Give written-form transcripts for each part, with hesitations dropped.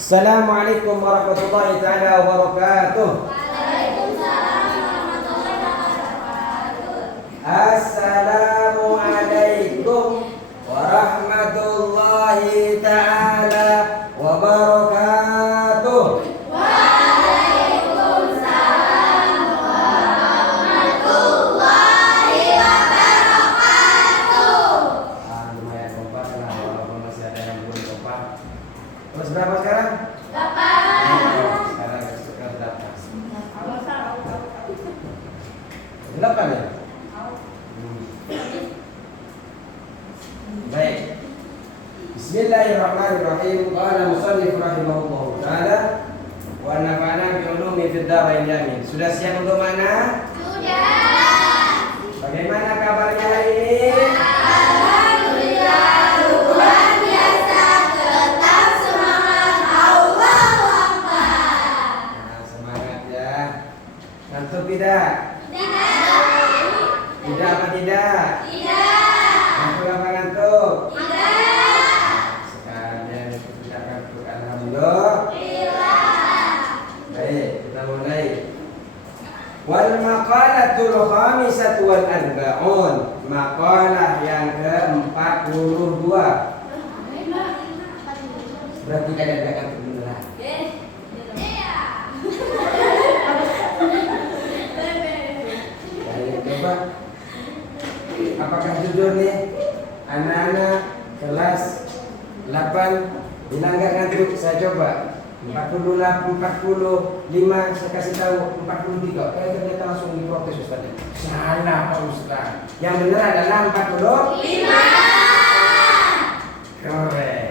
Assalamualaikum warahmatullahi taala wabarakatuh. Waalaikumsalam warahmatullahi wabarakatuh. Assalamualaikum warahmatullahi taala wabarakatuh. Waalaikumsalam warahmatullahi wabarakatuh. Lumayan kompak lah, walaupun masih ada yang belum kompak. Terus berapa sekarang? 8. Sekarang sekitar 8. 8 ya? Baik. Bismillahirrahmanirrahim. Qala musannif rahimahullahu taala wa nafa'ana bi ulumi fid dharain amin. Sudah siap untuk mana? Sudah. Bagaimana kabarnya hari ini? Alhamdulillah luar biasa. Tetap semangat. Allahu Akbar. Nah, semangat ya. Ngantuk tidak? Tidak. Tidak apa tidak? Tidak. Ngantuk apa ngantuk? Tidak. Sekalian itu tidak ngantuk. Alhamdulillah. Baik, kita mulai. Wal maqalatul khamisatu wal arba'un. Maqalah yang ke-42. Berarti kalian tidak ngantuk beneran. Baik, coba. Apakah jujur nih anak-anak kelas 8 bilang nggak ngantuk? Saya coba 45 saya kasih tahu 43. Ternyata langsung diprotes Ustaz. Salah Pak Ustaz. Yang benar adalah 45. Keren.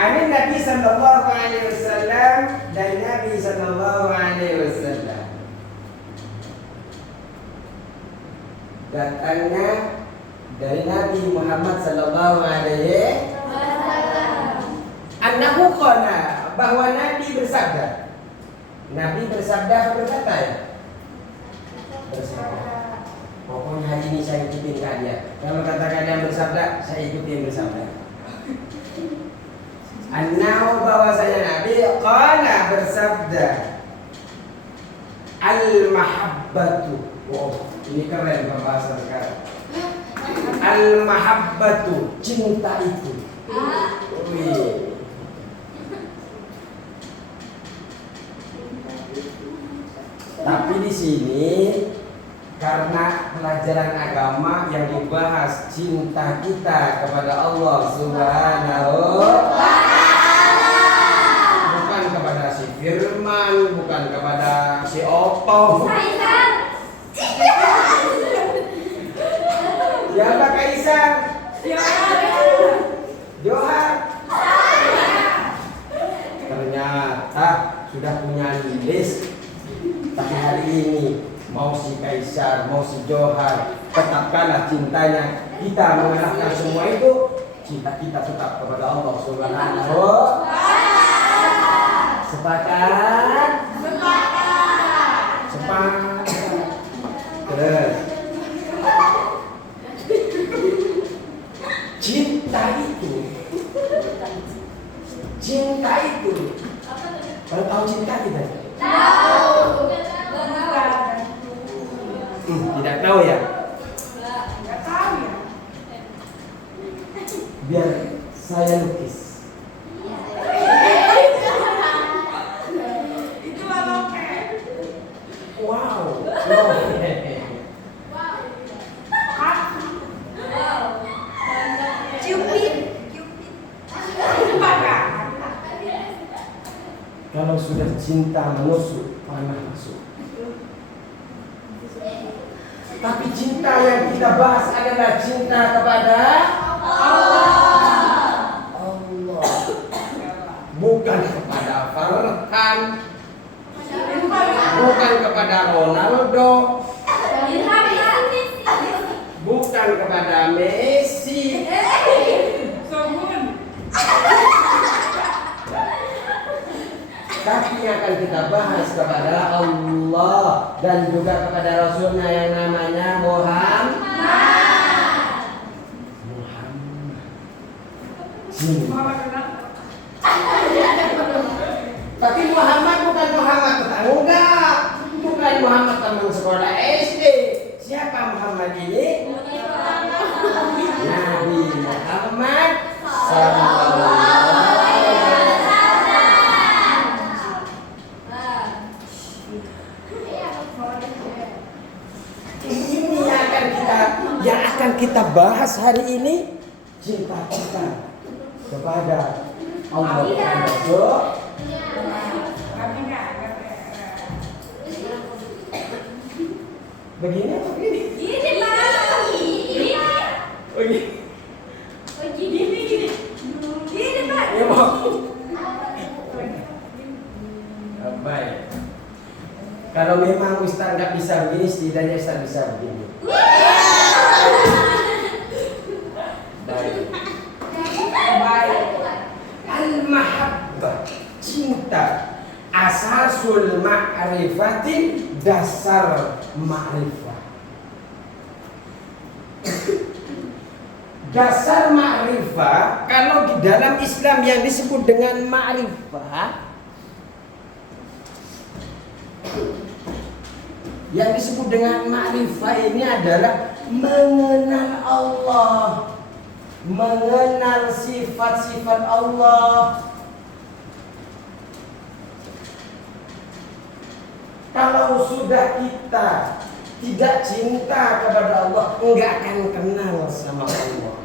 Amin Nabi sallallahu alaihi wasallam, dari Nabi sallallahu alaihi wasallam. Datangnya dari Nabi Muhammad sallallahu alaihi annahu qala, bahwa Nabi bersabda. Nabi bersabda apa berkata ya? Bersabda. Pokoknya hari ini saya ikutin kalian. Kalau kata kalian bersabda, saya ikutin bersabda. Annahu, bahwasanya Nabi qala bersabda, al-mahabbatu. Wow, ini keren pembahasan sekarang. Al-mahabbatu, cinta itu. Wih. Tapi di sini karena pelajaran agama yang dibahas cinta kita kepada Allah Subhanahu wa ta'ala, bukan kepada si Firman, bukan kepada si Oto. Siapa Kaisar? Johan. Ternyata sudah punya list. Tapi hari ini mau si Kaisar, mau si Johar, tetapkanlah cintanya. Kita mengalahkan semua itu. Cinta kita tetap kepada Allah Subhanahu wa ta'ala. Sepakat? Sepakat. Terus. Cinta itu. Kalau tahu cinta tidak? Tidak tahu ya? Biar saya lukis. Wow. Kalau sudah cinta menusuk, panah masuk. Tapi cinta yang kita bahas adalah cinta kepada Allah. Bukan kepada Farhan, bukan kepada Ronaldo, bukan kepada Messi. Tapi yang akan kita bahas kepada Allah dan juga kepada Rasulnya yang namanya Muhammad. cinta. Tapi Muhammad bukan Muhammad tetangga, bukan Muhammad teman sekolah SD. Siapa Muhammad ini? Nabi Muhammad sallallahu alaihi wasallam. Ini yang akan kita bahas hari ini, cinta kita kepada Allah dan Rasul. Begini apa begini? Gini, Pak. Gini. Oh gini. Oh, gini. Gini, Pak. Ya mau. Baik. Kalau memang Ustaz nggak bisa begini, setidaknya Ustaz bisa begini. Baik. Al-mahabbah, cinta, asasul ma'rifati, dasar ma'rifah. Dasar ma'rifah, kalau di dalam Islam yang disebut dengan ma'rifah, yang disebut dengan ma'rifah ini adalah mengenal Allah, mengenal sifat-sifat Allah. Kalau sudah kita tidak cinta kepada Allah, enggak akan kenal sama Allah.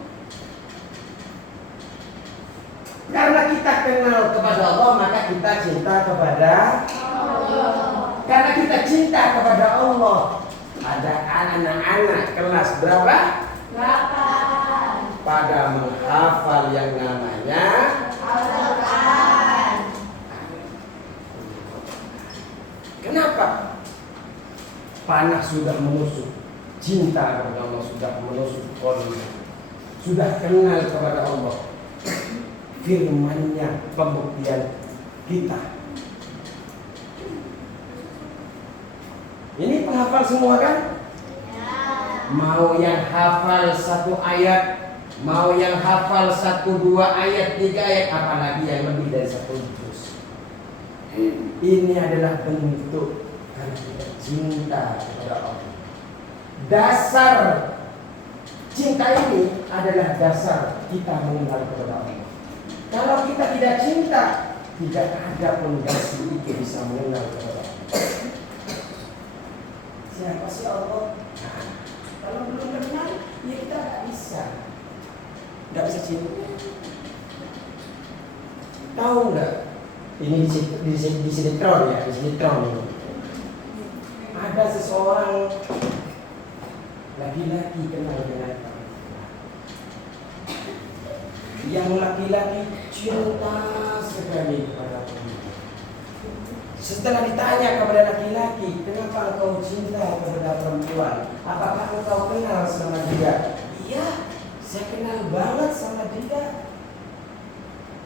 Karena kita kenal kepada Allah, maka kita cinta kepada Allah. Karena kita cinta kepada Allah. Ada anak-anak kelas berapa? 8. Pada menghafal yang namanya Al-Quran. Kenapa? Panah sudah menusuk, cinta kepada Allah sudah menusuk kolbu, sudah kenal kepada Allah. Firman-Nya pembuktian kita. Ini penghafal semua kan? Mau yang hafal 1 ayat, mau yang hafal 1, 2 ayat, 3 ayat, apalagi yang lebih dari 1 juz. Ini adalah bentuk karena kita cinta kepada Allah. Dasar cinta ini adalah dasar kita mengenal kepada Allah. Kalau kita tidak cinta, tidak ada pondasi itu bisa mengenal kepada Allah. Siapa sih Allah? Nah, kalau belum kenal, ya kita nggak bisa cinta. Tahu nggak? Ini di sinetron ya, di sinetron ini. Ada seseorang laki-laki kenal dengan perempuan. Yang laki-laki cinta sekali kepada perempuan. Setelah ditanya kepada laki-laki, kenapa engkau cinta kepada perempuan? Apakah engkau kenal sama dia? Iya, saya kenal banget sama dia.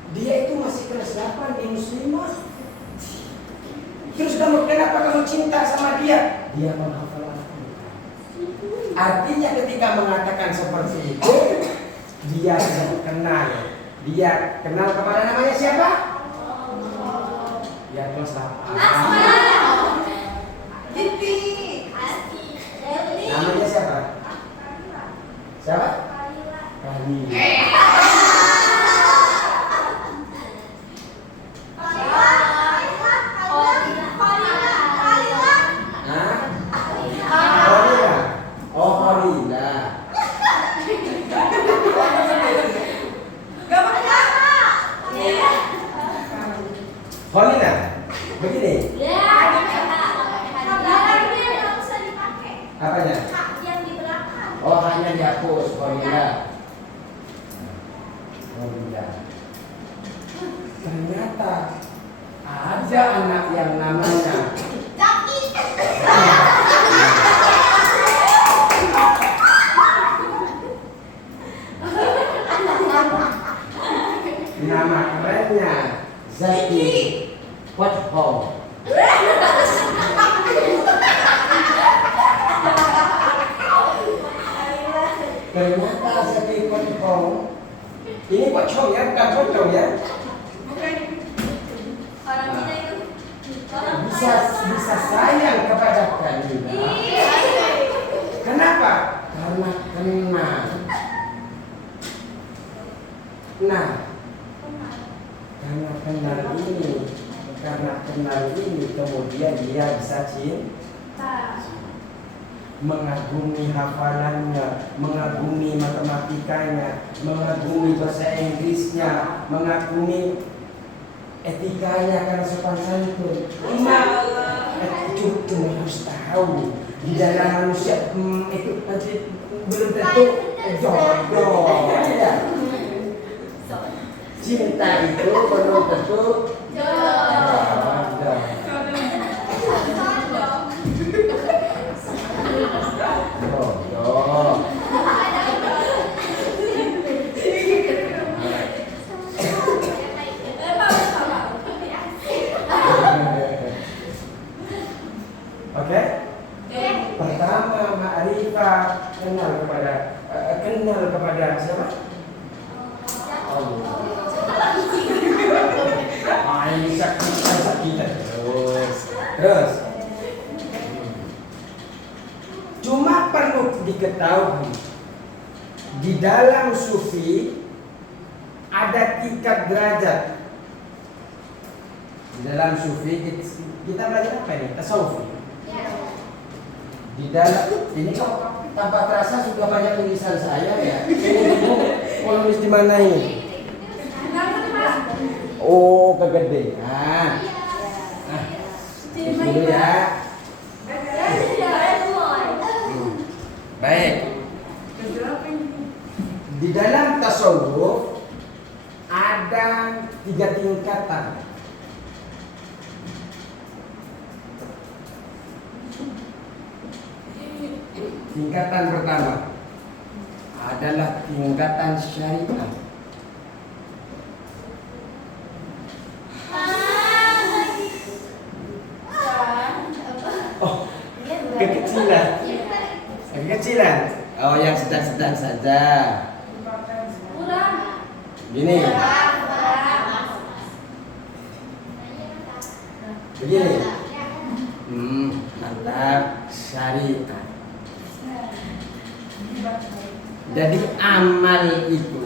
Dia itu masih kelas 8 di Muslimah. Terus kenapa kamu cinta sama dia? Dia menghafal Al-Quran. Artinya ketika mengatakan seperti itu, dia sudah kenal. Dia kenal kepada namanya siapa? Ya kelas 8. Namanya siapa? Siapa? Kali. Holina, begini. Apanya? Yang di belakang. Oh, hanya dihapus. Holina. Holina. Ternyata ada anak yang namanya nama kerennya Zaki Pothong. Ternyata Zaki Pothong Ini pocong ya, bukan pocong ya. Orang kita itu orang Bisa sayang kepada Kalina. Kenapa? Karena kenal. Nah, karena kenal ini kemudian dia bisa cinta, mengagumi hafalannya, mengagumi matematikanya, mengagumi bahasa Inggrisnya, mengagumi etikanya karena sopan santun. Cuma harus tahu di dalam manusia itu nanti belum tentu jodoh. Ya. Cinta itu belum tentu jodoh. Oke? Pertama ma'rifah kenal kepada siapa? Allah. Ini sakit terus. Cuma perlu diketahui di dalam sufi ada tingkat derajat. Di dalam sufi kita belajar apa ini? Tasawuf. Di dalam ini kok tanpa terasa sudah banyak tulisan saya ya. Mau nulis di mana ini? Oh, kegedean. Dulu ya. Baik. Di dalam tasawuf ada 3 tingkatan. Tingkatan pertama adalah tingkatan syariat. Oh, kekecilan. Oh, yang sedang-sedang saja. Gini. Begini. Mantap syariat. Jadi amal itu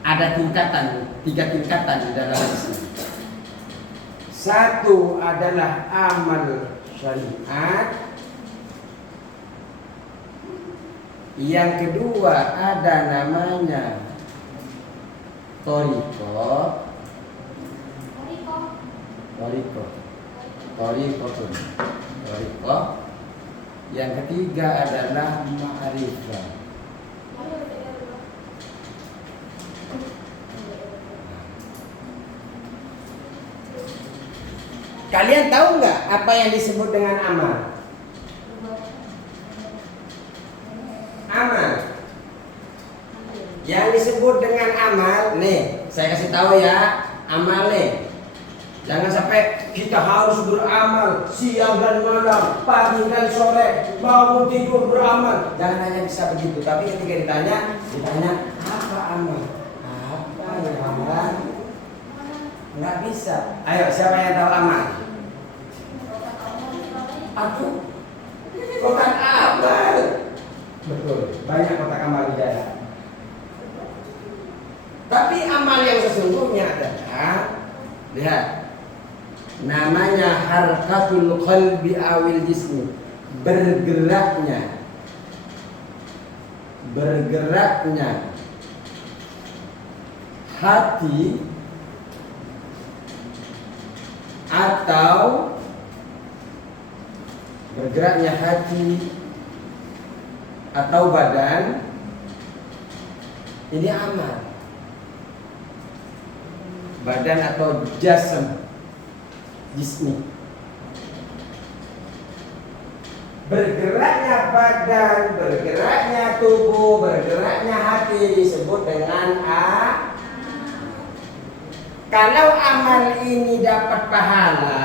ada tingkatan, 3 tingkatan di dalam Islam. Satu adalah amal syariat. Yang kedua ada namanya toriko. Yang ketiga adalah ma'rifah. Kalian tahu nggak apa yang disebut dengan amal? Amal. Yang disebut dengan amal, nih, saya kasih tahu ya, amal nih. Jangan sampai kita harus beramal siang dan malam, pagi dan sore, bangun tidur beramal. Jangan hanya bisa begitu. Tapi ketika ditanya apa amal? Apa yang amal? Nggak bisa. Ayo, siapa yang tahu amal? Aku. Kotak amal. Betul. Banyak kotak amal di dalam. Tapi amal yang sesungguhnya adalah, lihat, namanya harkatul qalbi awil jismi, bergeraknya hati atau badan. Ini amal. Badan atau jasad, jismi. Bergeraknya badan, bergeraknya tubuh, bergeraknya hati disebut dengan Kalau amal ini dapat pahala,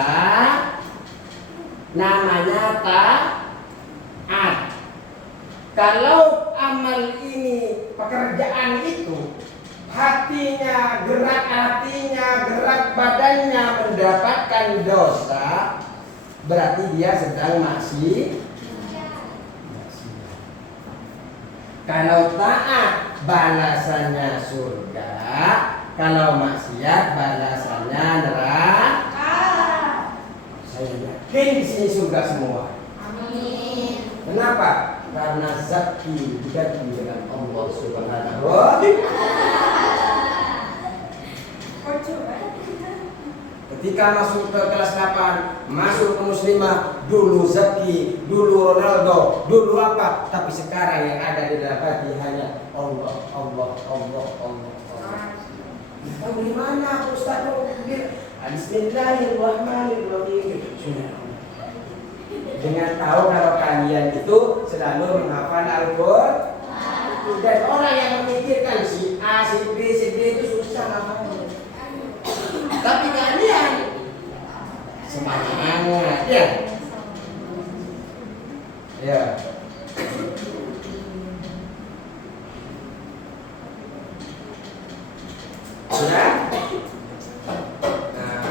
namanya taat. Kalau amal ini pekerjaan itu, hatinya, gerak badannya mendapatkan dosa, berarti dia sedang maksiat. Kalau taat balasannya surga, kalau maksiat balasannya neraka. Saya yakin di sini surga semua. Amin. Kenapa? Karena zaki diganti dengan Allah Subhanahu wa ta'ala. Ketika masuk ke kelas 8, masuk ke muslimah, dulu zaki, dulu Ronaldo, dulu apa? Tapi sekarang yang ada di dalam hati hanya Allah, Allah, Allah, Allah, Allah. Tahu dari mana Ustaz? Bismillahirrahmanirrahim. Dengan tahu kalau kalian itu selalu menghafal Al-Qur'an. Dan orang yang memikirkan si A, si B itu susah hafalnya. Tapi kalian semangat ya. Ya. Sudah? Nah.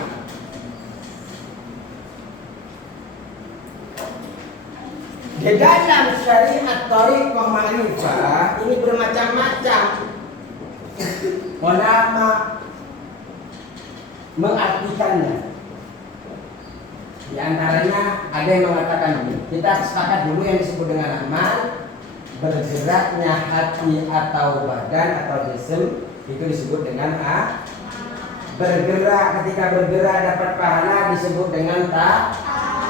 Di dalam syariat thariqah ma'rifah ini bermacam-macam. Ulama mengartikannya. Di antaranya ada yang mengatakan begini. Kita sepakat dulu yang disebut dengan amal, bergeraknya hati atau badan atau jism itu disebut dengan a. Bergerak, ketika bergerak dapat pahala disebut dengan ta.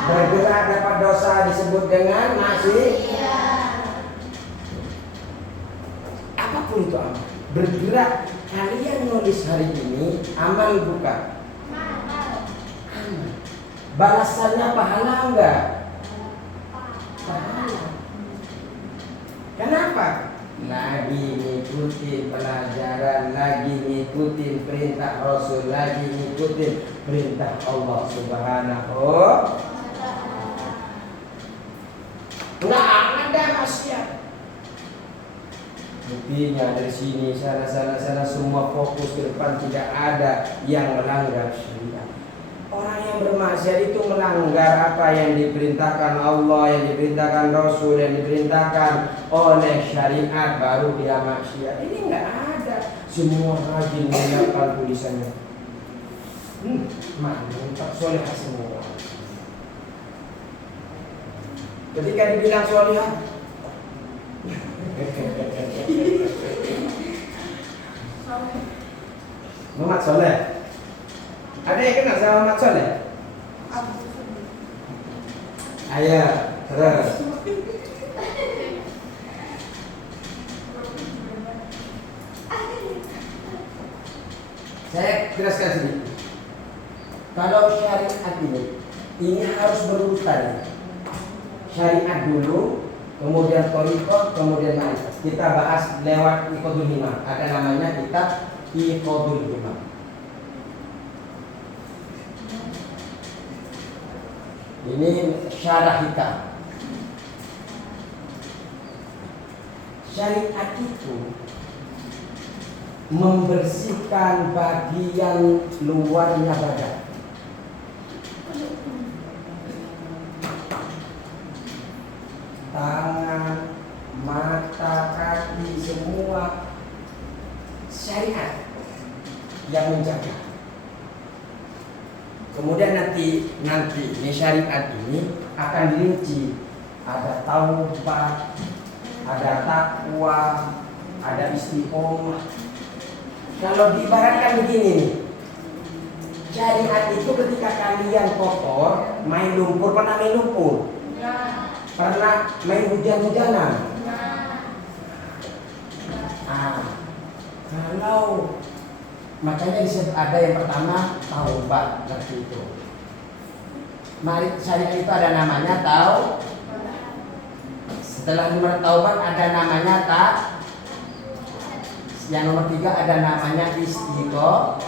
Bergerak dapat dosa disebut dengan maksiat. Apapun itu amal. Bergerak, kalian nulis hari ini amal bukan? Amal. Balasannya pahala enggak? Pahala. Kenapa? Lagi ngikutin pelajaran, lagi ngikutin perintah Rasul, lagi ngikutin perintah Allah Subhanahu. Enggak ada maksiat. Buktinya dari sini, sana semua fokus ke depan, tidak ada yang melanggar syariat. Orang yang bermaksiat itu melanggar apa yang diperintahkan Allah, yang diperintahkan Rasul, yang diperintahkan oleh syariat, baru dia maksiat. Ini enggak ada. Semua rajin menyiapkan tulisannya. Mantap, solehah semua. Ketika dibilang solehah, Muhammad Soleh. Ada yang kenal sama Muhammad Soleh? Ayo, terus. Saya jelaskan sedikit. Kalau syariat ini harus berurutan. Syariat dulu, kemudian thariqah, kemudian ma'rifah. Kita bahas lewat Iqadul Himam. Ada namanya kitab Iqadul Himam. Ini syarah hikam. Syariat itu membersihkan bagian luarnya badan. Tangan, mata, kaki, semua syariat yang menjaga. Kemudian nanti ini syariat ini akan dirinci. Ada taubat, ada takwa, ada istiqomah. Kalau diibaratkan begini nih, syariat itu ketika kalian kotor, main lumpur, pernah main lumpur? Pernah main hujan-hujanan? Kalau makanya disebut ada yang pertama taubat waktu itu. Mari syariat itu ada namanya setelah nomor taubat ada namanya yang nomor 3 ada namanya istiqomah.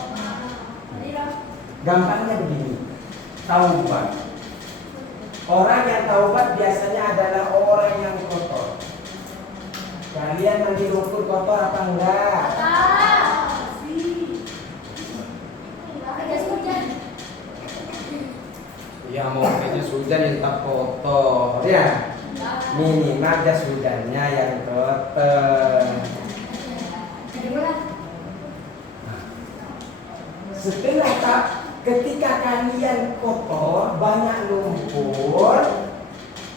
Gampangnya begini, taubat. Orang yang taubat biasanya adalah orang yang kotor. Kalian mandi lumpur kotor apa enggak? Ya mau pakai jas hujan yang tak kotor ya. Minimal jas hujannya yang kotor. Setelah ketika kalian kotor banyak lumpur,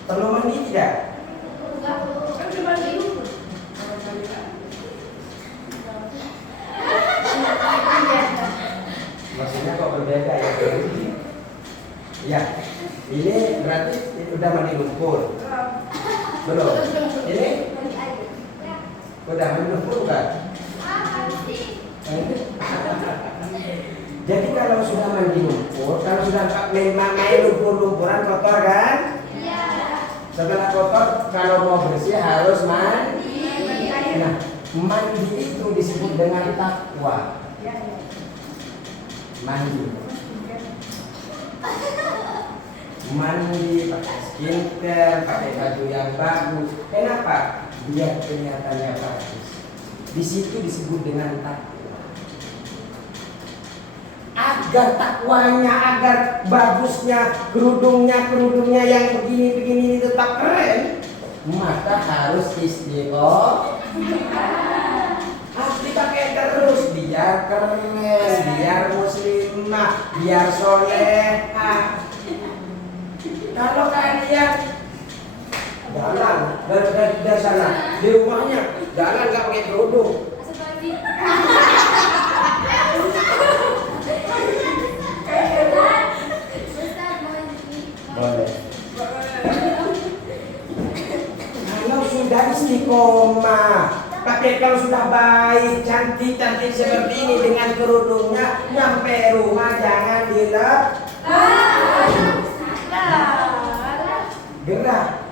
perlu mandi tidak? Maksudnya kok berbeda ya? Ya, ini berarti udah mandi lumpur. Belum? Ini udah mandi lumpur bukan? Jadi kalau sudah mandi lumpur, kalau sudah main lumpur-lumpuran kotor kan? Iya. Setelah kotor, kalau mau bersih harus mandi. Nah, mandi itu disebut dengan takwa. Mandi pakai skincare, pakai baju yang bagus. Kenapa? Biar kelihatannya bagus. Di situ disebut dengan takwa. Agar takwanya, agar bagusnya kerudungnya yang begini tetap keren, maka harus istiqomah. Harus dipakai terus biar keren, biar muslimah, biar solehah. Kalau kalian jalan dari sana di rumahnya jalan nggak pakai kerudung, boleh. Kalau sudah istiqomah, kalau sudah baik, cantik seperti ini dengan kerudungnya, nyampe rumah jangan dilepas. Gerak.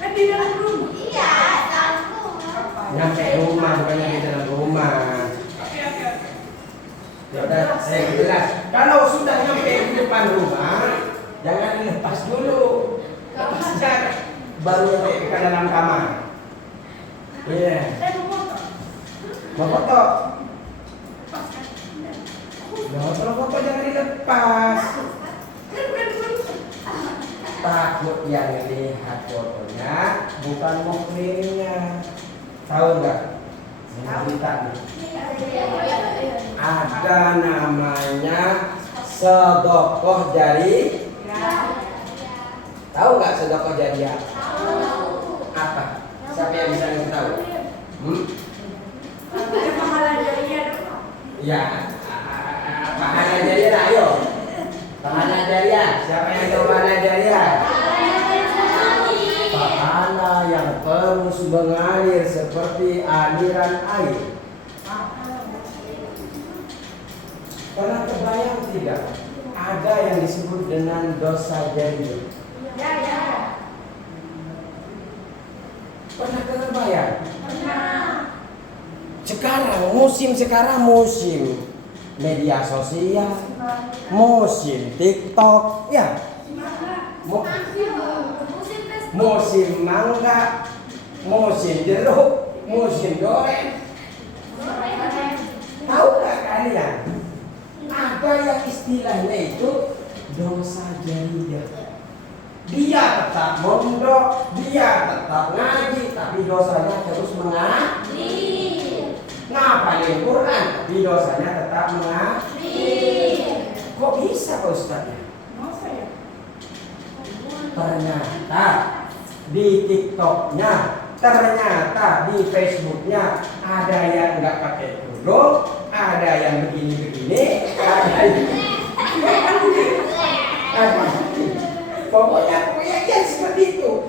Kan di dalam rumah. Iya, dalam rumah. Nyampe rumah bukannya di dalam rumah. Sudah, saya jelas. Kalau sudah nyampe di depan rumah, jangan dilepas dulu. Lepas jarak, baru nyampe ke dalam kamar. Iya. Mau foto? Kalau foto jangan dilepas. Takut yang lihat fotonya bukan mukminnya. Tahu nggak? Cerita nih. Ada namanya sedekah jari. Tahu nggak sedekah jariah? Apa? Siapa yang bisa ngasih tahu? Pahala jariah. Ya, pahala jariah, ayo. Pahala jariah. Siapa yang tahu pahala jariah? Pahala yang terus mengalir seperti aliran air. Pernah terbayang tidak? Ada yang disebut dengan dosa jariah. Ya. Pernah terbayang? Pernah. Sekarang musim media sosial, musim TikTok, ya. Musim mangga, musim jeruk, musim goreng. Tahu nggak kalian? Ada yang istilahnya itu dosa jariah. Dia tetap mondok, dia tetap ngaji, tapi dosanya terus mengalir. Ngapalin Quran, tapi dosanya tetap mengalir. Kok bisa Pak Ustaz? Ternyata di TikToknya, ternyata di Facebooknya ada yang nggak pakai kerudung, ada yang begini, ada yang pokoknya ya seperti itu.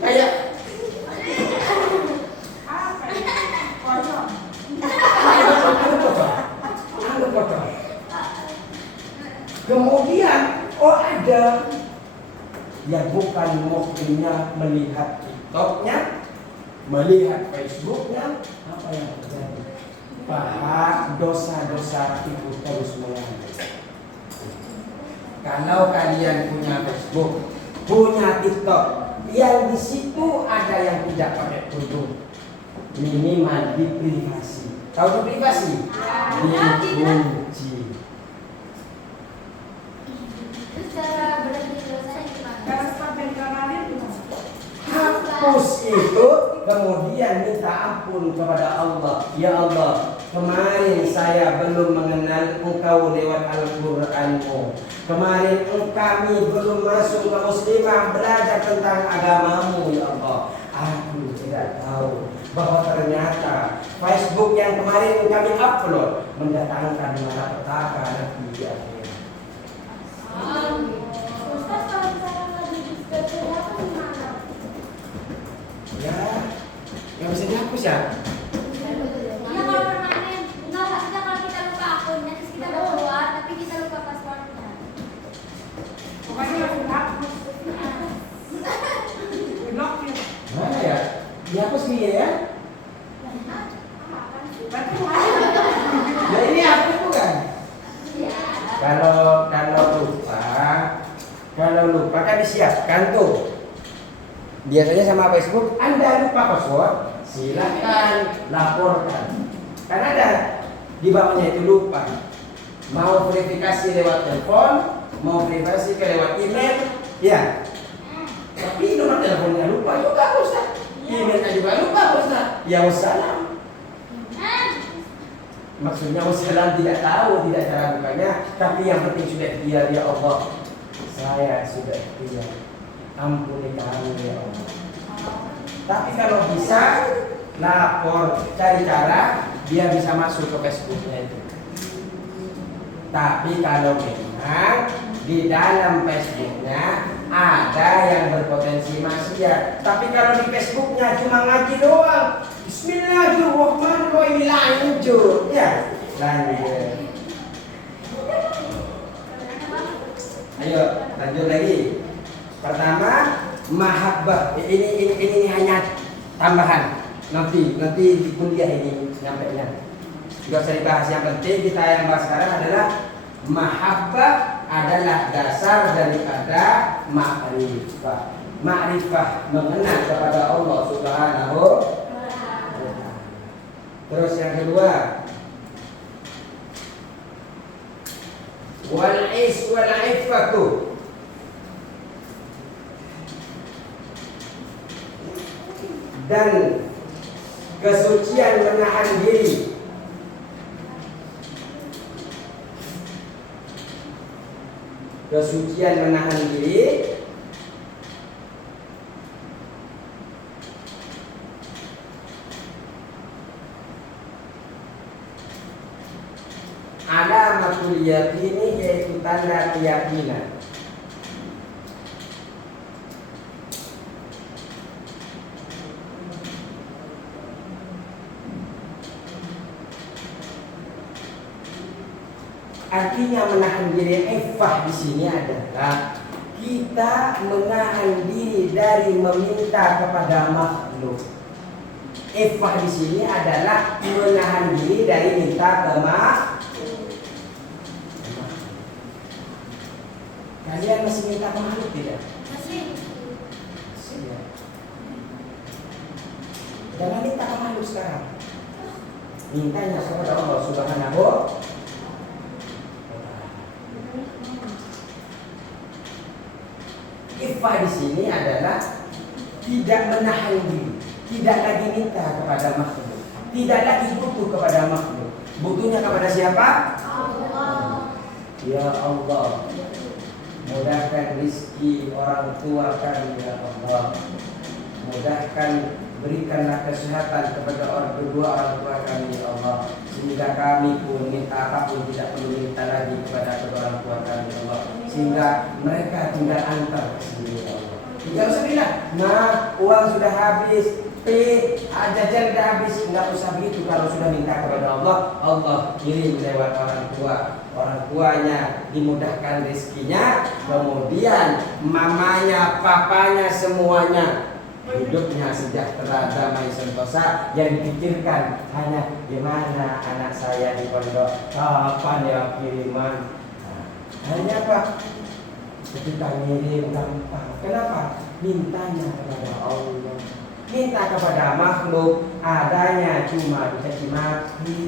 Kayak kemudian ada yang bukan mukminnya melihat TikToknya, melihat Facebooknya, apa yang terjadi? Dosa-dosa itu terus mengalir. Kalau kalian punya Facebook, punya TikTok, yang di situ ada yang tidak pakai kerudung. Minimal di privasi. Tahu di privasi? Dikunci. Terus cara berhenti dosanya gimana? Kalau sampai kemarin Hapus itu, kemudian minta ampun kepada Allah. Ya Allah, kemarin saya belum mengenal Engkau lewat Al-Qur'an-Mu. Kemarin kami belum masuk ke muslimah, belajar tentang agamamu, ya Allah. Aku tidak tahu bahwa ternyata Facebook yang kemarin kami upload mendatangkan malapetaka nanti di akhirat. Ustaz, kalau misalnya nggak dihapus apa gimana? Ya, yang bisa dihapus ya. Iya kalau permanen. Enggak kalau kita lupa akunnya terus kita udah keluar tapi kita lupa passwordnya. pokoknya langsung hapus, blok ya. Mana ya? Dihapus dia ya? Berarti ada. Nah ini hapus bukan? Iya. Kalau lupa kan disiapkan tuh. Biasanya sama Facebook, Anda lupa password, silakan laporkan. Kan ada di bawahnya itu lupa. Mau verifikasi lewat telepon, mau verifikasi lewat email, ya. Tapi nomor teleponnya lupa juga Ustaz. Emailnya juga lupa Ustaz. Ya wassalam. Maksudnya wassalam tidak tahu, tidak cara bukanya, tapi yang penting sudah ikhtiar ya Allah. Saya sudah ikhtiar. Ampuni kami ya Allah. Tapi kalau bisa lapor, cari cara dia bisa masuk ke Facebooknya itu. Tapi kalau memang di dalam Facebooknya ada yang berpotensi maksiat, tapi kalau di Facebooknya cuma ngaji doang, Bismillahirrahmanirrahim, lanjut ya, lanjut. Ayo lanjut lagi. Pertama, mahabbah. Ini hanya tambahan. Nanti di kuliah ini nyampainya. Tidak usah dibahas. Yang penting kita yang bahas sekarang adalah mahabbah adalah dasar daripada ma'rifah. Ma'rifah mengenal kepada Allah Subhanahu wa ta'ala. Terus yang kedua, wal-is wal-iffatu. Dan kesucian menahan diri. Kesucian menahan diri alamatul yaqini, yaitu tanda keyakinan. Artinya menahan diri iffah di sini adalah kita menahan diri dari meminta kepada makhluk. Iffah di sini adalah menahan diri dari minta ke makhluk. Kalian masih minta ke makhluk tidak? Masih. Ya. Jangan minta ke makhluk sekarang. Mintanya kepada Allah Subhanahu wa ta'ala. Iffah di sini adalah tidak menahan diri, tidak lagi minta kepada makhluk, tidak lagi butuh kepada makhluk. Butuhnya kepada siapa? Allah. Ya Allah, mudahkan rizki orang tua kami ya Allah. Mudahkan, berikanlah kesehatan kepada kedua orang tua kami ya Allah. Sehingga kami pun minta apapun tidak perlu minta lagi kepada kedua orang tua kami ya Allah. Sehingga mereka tinggal antar ke sini ya Allah. Tidak usah bilang, nah uang sudah habis, jajan sudah habis. Tidak usah begitu. Kalau sudah minta kepada Allah, Allah kirim lewat orang tua. Orang tuanya dimudahkan rezekinya, kemudian mamanya, papanya, semuanya hidupnya sejahtera, damai, sentosa. Yang dipikirkan hanya gimana anak saya di pondok, kapan ya kiriman. Hanya apa? Ketika ngirim gampang. Kenapa? mintanya kepada Allah. Minta kepada makhluk adanya cuma dicaci maki.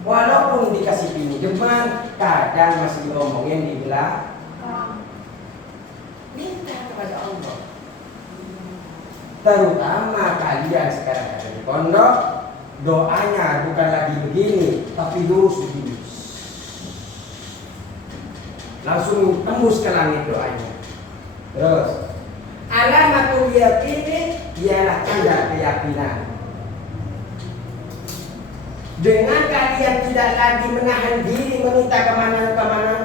Walaupun dikasih pinjaman, kadang masih ngomongin di belakang. Minta kepada Allah. Terutama kalian sekarang ada di pondok, doanya bukan lagi begini, tapi lurus begini. Langsung tembus ke langit doanya. Terus, alamatul yaqini ialah tanda keyakinan. Dengan kalian tidak lagi menahan diri meminta kemana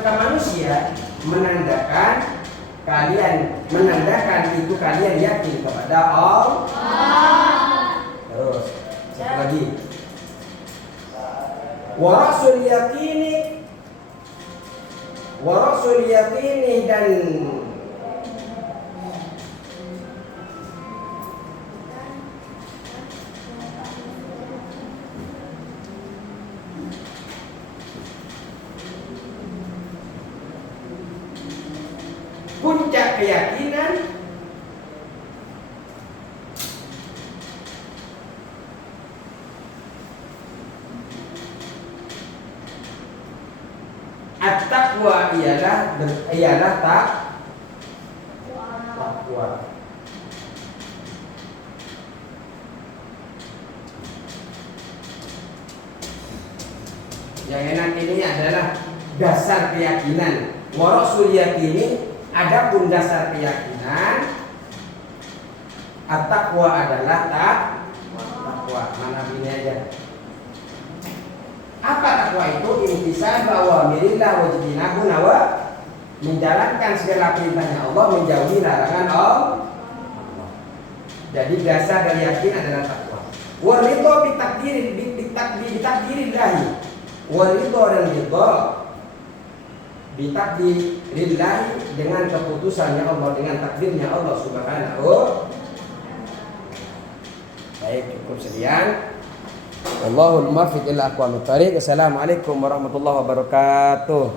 ke manusia, menandakan itu kalian yakin kepada Allah. Terus, satu lagi. Warasul yaqini dan puncak keyakinan at-taqwa ialah takwa. Yang enak ini adalah dasar keyakinan. Warasul yaqini, adapun dasar keyakinan, at-taqwa adalah takwa. Mana ini aja. Apa takwa itu? Imtisal awamirillah wa jitinabu nawa, menjalankan segala perintahnya Allah, menjauhi larangan Allah. Jadi dasar dari yakin adalah takwa. Waridho bitakdirillahi. Waridho dan ridho bitakdirillahi, dengan keputusannya Allah, dengan takdirnya Allah Subhanahu. Baik, cukup sekian. Allahul muwaffiq ila aqwamit thariq. Assalamualaikum warahmatullahi wabarakatuh.